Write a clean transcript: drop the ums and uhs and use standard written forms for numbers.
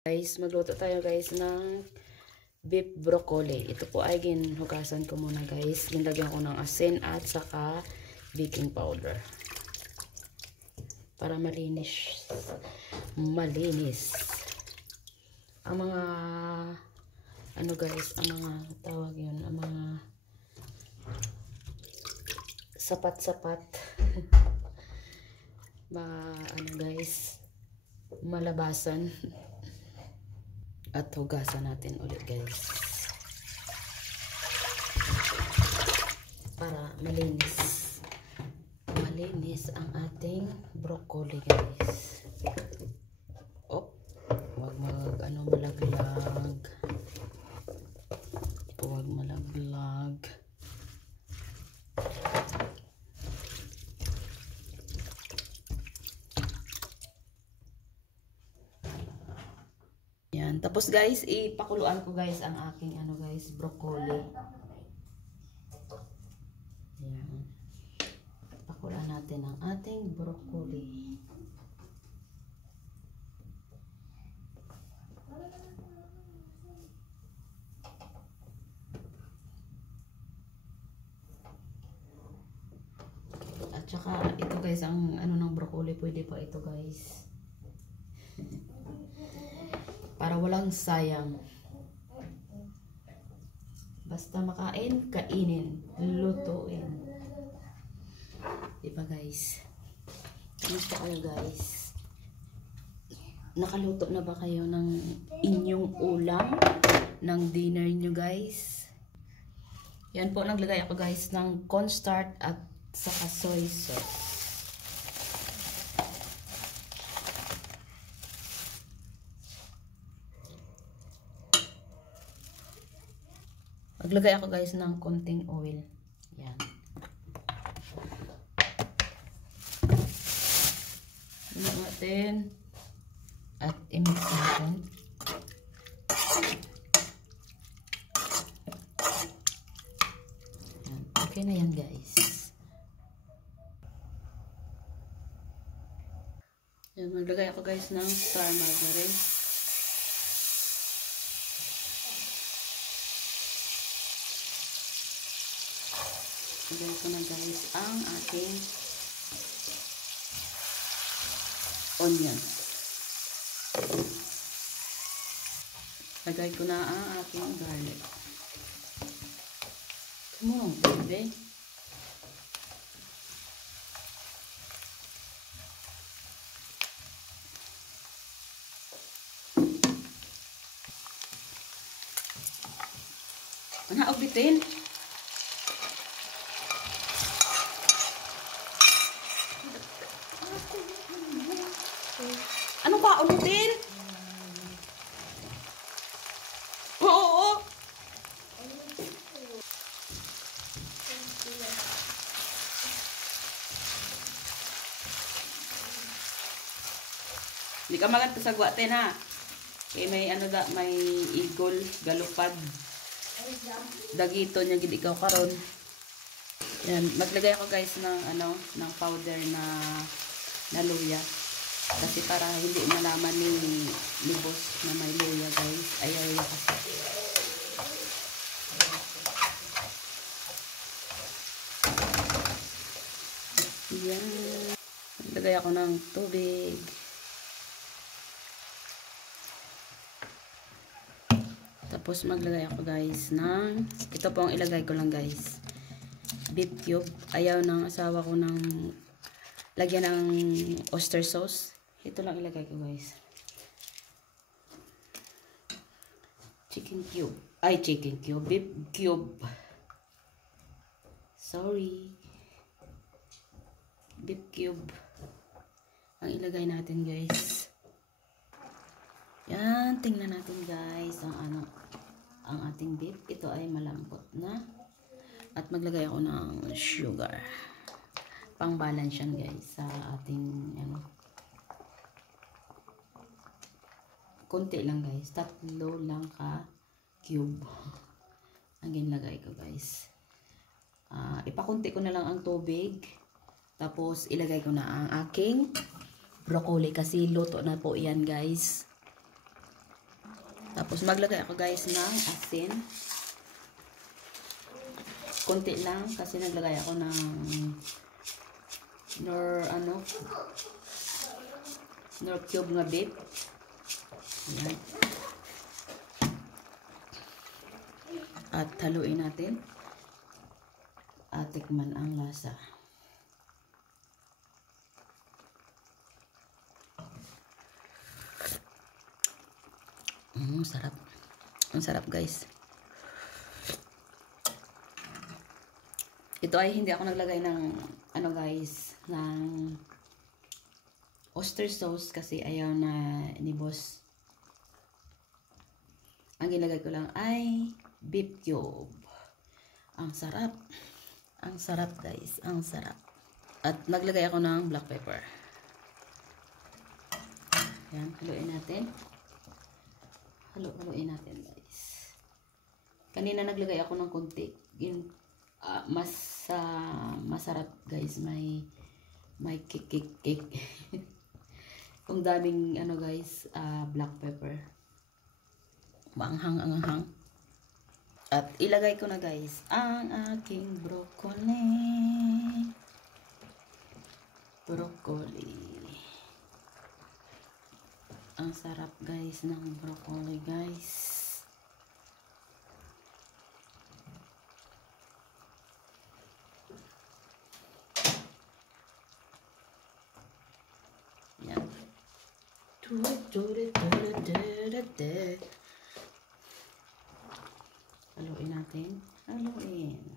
Guys, magluto tayo guys ng beef broccoli. Ito po ay ginhugasan ko muna guys. Ginlagyan ko ng asin at saka baking powder. Para malinis. Malinis. Ang mga ano guys, ang mga tawag yun, ang mga sapat-sapat. Mga ano guys, malabasan. At hugasan natin ulit guys para malinis ang ating broccoli guys. Huwag malaglag, huwag malaglag. Yan. Tapos guys, ipakuluan ko guys ang aking broccoli. Yan. Pakuluan natin ang ating broccoli. At saka ito guys, ang ng broccoli, pwede pa ito guys. Para walang sayang. Basta makain, kainin, lutuin. Diba guys? Kamusta kayo guys? Nakaluto na ba kayo ng inyong ulam? Ng dinner nyo guys? Yan po, naglagay ako guys ng cornstarch at saka soy sauce. Maglagay ako guys ng konting oil. Yan. Ano natin? At i-mix natin. Yan. Okay na yan guys. Yan. Maglagay ako guys ng star margarine. Lagay ko na guys ang ating onion. Lagay ko na ang ating garlic. Come on, baby. Manaog bitin. Ano ka? Ulitin? Oo. Hindi ka magat sa guwaten ha. Kaya may may igol, galupad. Dagito niya gid ikaw karon. Yan, maglagay ako guys ng ng powder na luya. Kasi para hindi malaman ni boss na may luya guys. Ayaw niya kasi. Yan. Maglagay ako ng tubig. Tapos maglagay ako guys ng, ito po ang ilagay ko lang guys, beef cube. Ayaw ng asawa ko ng lagyan ng oyster sauce. Ito lang ilagay ko guys. Chicken cube. Beef cube. Sorry. Beef cube. Ang ilagay natin guys. Yan, tingnan natin guys ang ating beef. Ito ay malambot na. At maglagay ako ng sugar. Pang-balance yan guys sa ating konti lang guys. 3 lang ka cube ang ginlagay ko guys. Ipakunti ko na lang ang tubig. Tapos ilagay ko na ang aking broccoli kasi luto na po yan guys. Tapos maglagay ako guys ng asin. Konti lang kasi naglagay ako ng nor cube nga beef. Ayan. At haluin natin. At tikman ang lasa. Sarap. Ang sarap guys. Ito ay hindi ako naglagay ng guys, ng oyster sauce kasi ayaw na ni boss. Ang ginagay ko lang ay beef cube. Ang sarap. Ang sarap guys. Ang sarap. At naglagay ako ng black pepper. Yan. Haluin natin. Haluin natin guys. Kanina naglagay ako ng konti. Masarap guys. May kick. Kung daming guys, black pepper. Maanghang. At ilagay ko na guys ang aking broccoli. Ang sarap guys ng broccoli guys. Yan. Haluin natin. Haluin.